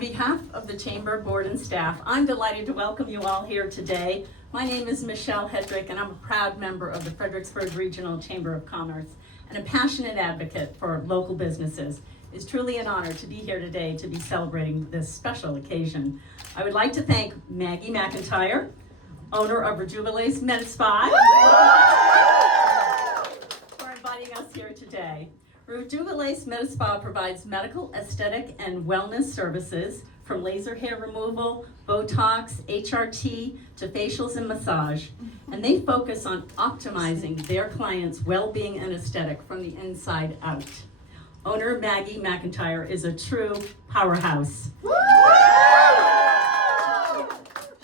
behalf of the Chamber Board and staff, I'm delighted to welcome you all here today. My name is Michelle Hedrick, and I'm a proud member of the Fredericksburg Regional Chamber of Commerce and a passionate advocate for local businesses. It's truly an honor to be here today to be celebrating this special occasion. I would like to thank Maggie McIntyre, owner of Rejuvalase Medspa, for inviting us here today. Rejuvalase Medspa provides medical, aesthetic, and wellness services from laser hair removal, Botox, HRT, to facials and massage. And they focus on optimizing their clients' well-being and aesthetic from the inside out. Owner Maggie McIntyre is a true powerhouse.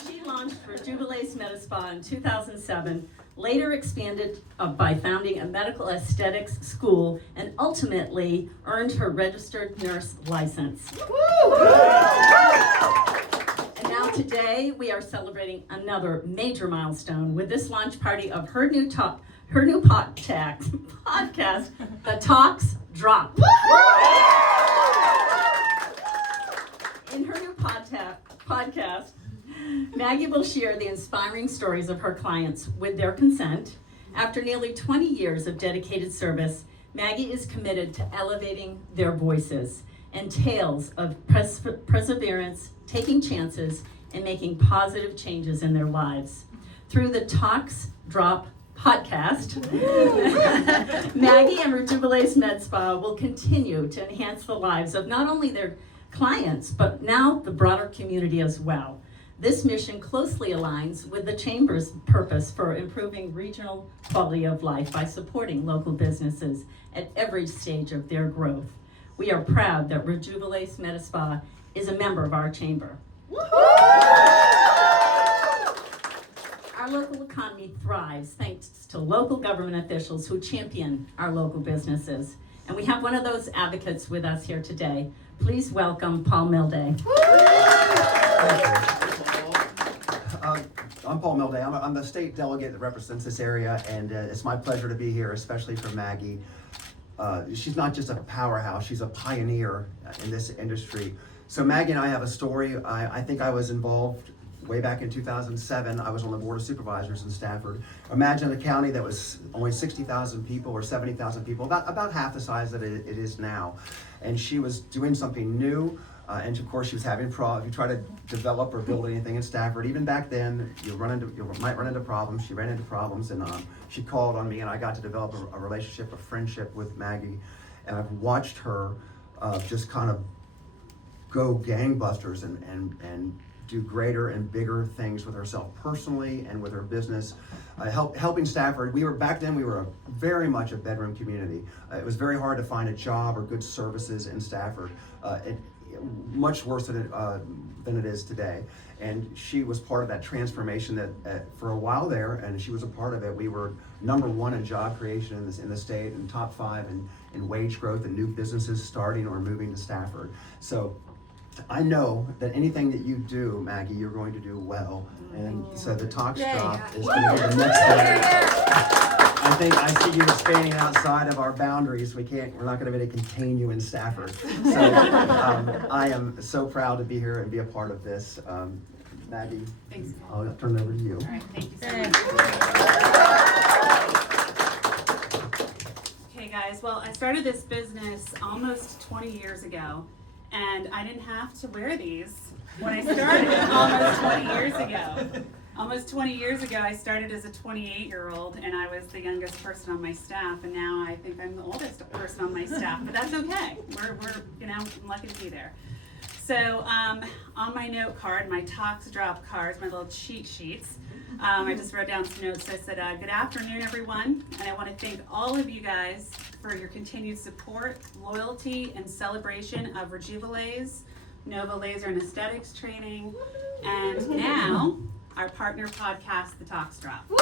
She launched Rejuvalase Medspa in 2007, later expanded by founding a medical aesthetics school, and ultimately earned her registered nurse license. And now today we are celebrating another major milestone with this launch party of her new podcast, The Talks Drop. In her new podcast, Maggie will share the inspiring stories of her clients with their consent. After nearly 20 years of dedicated service, Maggie is committed to elevating their voices and tales of perseverance, taking chances, and making positive changes in their lives. Through the Talks Drop podcast, Maggie and Rejuvalase Medspa will continue to enhance the lives of not only their clients, but now the broader community as well. This mission closely aligns with the Chamber's purpose for improving regional quality of life by supporting local businesses at every stage of their growth. We are proud that Rejuvalase Medspa is a member of our Chamber. Our local economy thrives thanks to local government officials who champion our local businesses. And we have one of those advocates with us here today. Please welcome Paul Milday. I'm Paul Milday. I'm the state delegate that represents this area, and it's my pleasure to be here, especially for Maggie. She's not just a powerhouse, she's a pioneer in this industry. So Maggie and I have a story. I think I was involved way back in 2007. I was on the Board of Supervisors in Stafford. Imagine a county that was only 60,000 people or 70,000 people, about half the size that it is now. And she was doing something new. And of course, she was having problems. If you try to develop or build anything in Stafford, even back then, you might run into problems. She ran into problems, and she called on me, and I got to develop a relationship, a friendship with Maggie. And I've watched her just kind of go gangbusters and do greater and bigger things with herself personally and with her business. Helping Stafford, back then we were very much a bedroom community. It was very hard to find a job or good services in Stafford. Much worse than it is today. And she was part of that transformation that for a while there, and she was a part of it. We were #1 in job creation in the state, and top 5 in wage growth and new businesses starting or moving to Stafford. So I know that anything that you do, Maggie, you're going to do well. And so the Talks Drop is going to be the next thing. I think I see you expanding outside of our boundaries. We're not going to be able to contain you in Stafford. So I am so proud to be here and be a part of this. Maggie, thanks. I'll turn it over to you. All right, thank you so much. Okay guys, well, I started this business almost 20 years ago, and I didn't have to wear these when I started almost 20 years ago. Almost 20 years ago, I started as a 28-year-old, and I was the youngest person on my staff, and now I think I'm the oldest person on my staff, but that's okay. We're I'm lucky to be there. So on my note card, my Talks Drop cards, my little cheat sheets, I just wrote down some notes. I said, good afternoon, everyone, and I want to thank all of you guys for your continued support, loyalty, and celebration of Rejuvalase, Nova Laser and Aesthetics training, and now our partner podcast, The Talks Drop. The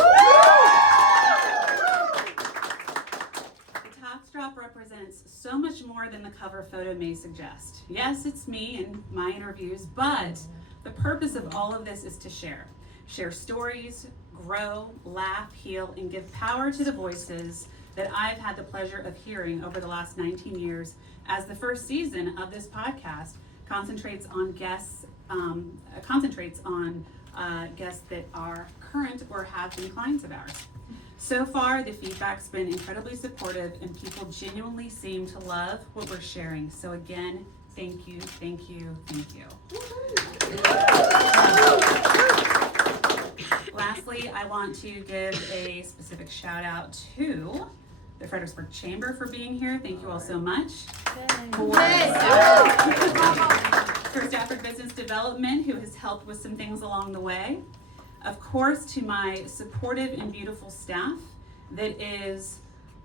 Talks Drop represents so much more than the cover photo may suggest. Yes, it's me and my interviews, but the purpose of all of this is to share. Share stories, grow, laugh, heal, and give power to the voices that I've had the pleasure of hearing over the last 19 years as the first season of this podcast concentrates on guests that are current or have been clients of ours. So far, the feedback's been incredibly supportive and people genuinely seem to love what we're sharing. So again, thank you, thank you, thank you. Lastly, I want to give a specific shout out to the Fredericksburg Chamber for being here. Thank you all so much. For Stafford Business Development, who has helped with some things along the way. Of course, to my supportive and beautiful staff that is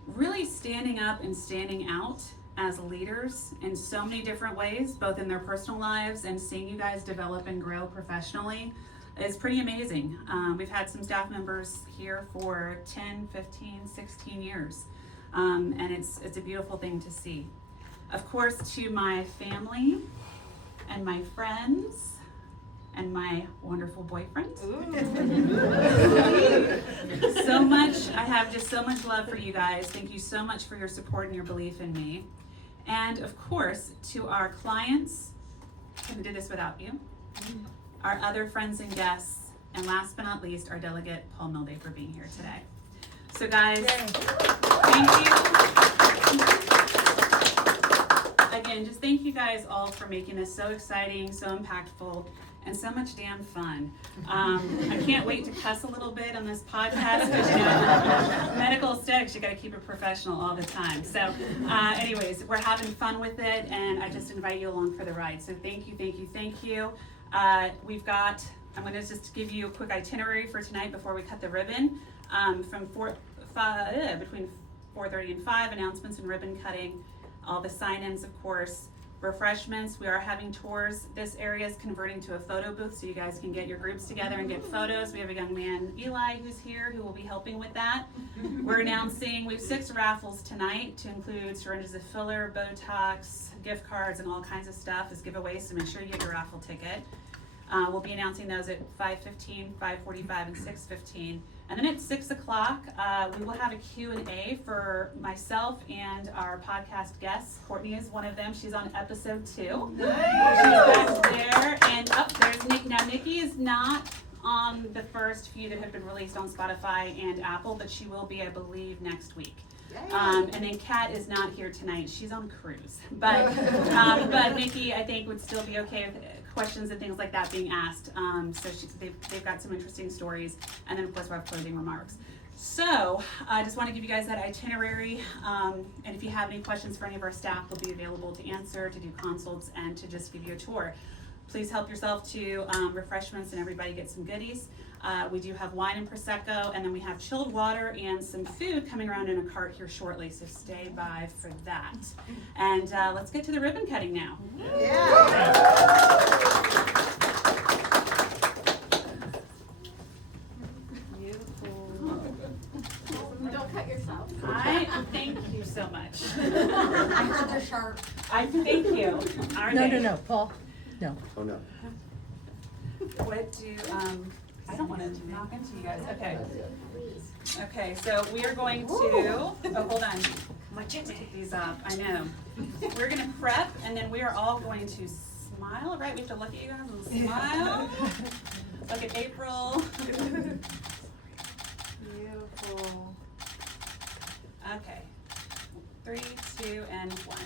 really standing up and standing out as leaders in so many different ways, both in their personal lives and seeing you guys develop and grow professionally is pretty amazing. We've had some staff members here for 10, 15, 16 years, and it's a beautiful thing to see. Of course, to my family and my friends, and my wonderful boyfriend. So much, I have just so much love for you guys. Thank you so much for your support and your belief in me. And of course, to our clients, couldn't do this without you, our other friends and guests, and last but not least, our delegate, Paul Milday, for being here today. So guys, thank you. Again, just thank you guys all for making this so exciting, so impactful, and so much damn fun. I can't wait to cuss a little bit on this podcast because, you know, medical aesthetics, you got to keep it professional all the time. So anyways, we're having fun with it, and I just invite you along for the ride. So thank you, thank you, thank you. We've got, I'm going to just give you a quick itinerary for tonight before we cut the ribbon. From between 4:30 and 5, announcements and ribbon cutting, all the sign-ins, of course. Refreshments, we are having tours. This area is converting to a photo booth so you guys can get your groups together and get photos. We have a young man, Eli, who's here who will be helping with that. We're announcing, we have 6 raffles tonight to include syringes of filler, Botox, gift cards, and all kinds of stuff as giveaways, so make sure you get your raffle ticket. We'll be announcing those at 5:15, 5:45, and 6:15. And then at 6 o'clock, we will have a Q&A for myself and our podcast guests. Courtney is one of them. She's on episode 2. Nice. She's back there. And there's Nick. Now, Nikki is not on the first few that have been released on Spotify and Apple, but she will be, I believe, next week. And then Kat is not here tonight. She's on cruise. But Nikki, I think, would still be okay with questions and things like that being asked. So they've got some interesting stories. And then, of course, we'll have closing remarks. So I just want to give you guys that itinerary. And if you have any questions for any of our staff, they'll be available to answer, to do consults, and to just give you a tour. Please help yourself to refreshments and everybody get some goodies. We do have wine and Prosecco, and then we have chilled water and some food coming around in a cart here shortly, so stay by for that. And let's get to the ribbon cutting now. Beautiful. Don't cut yourself. Thank you so much. I heard they're sharp. I thank you. No, Paul. No. Oh, no. What do, I don't want to knock into you guys. Okay. Okay, so we are going to, oh, hold on. Take these off. I know. We're going to prep, and then we are all going to smile, right? We have to look at you guys and smile. Look at April. Beautiful. Okay. 3, 2, and 1.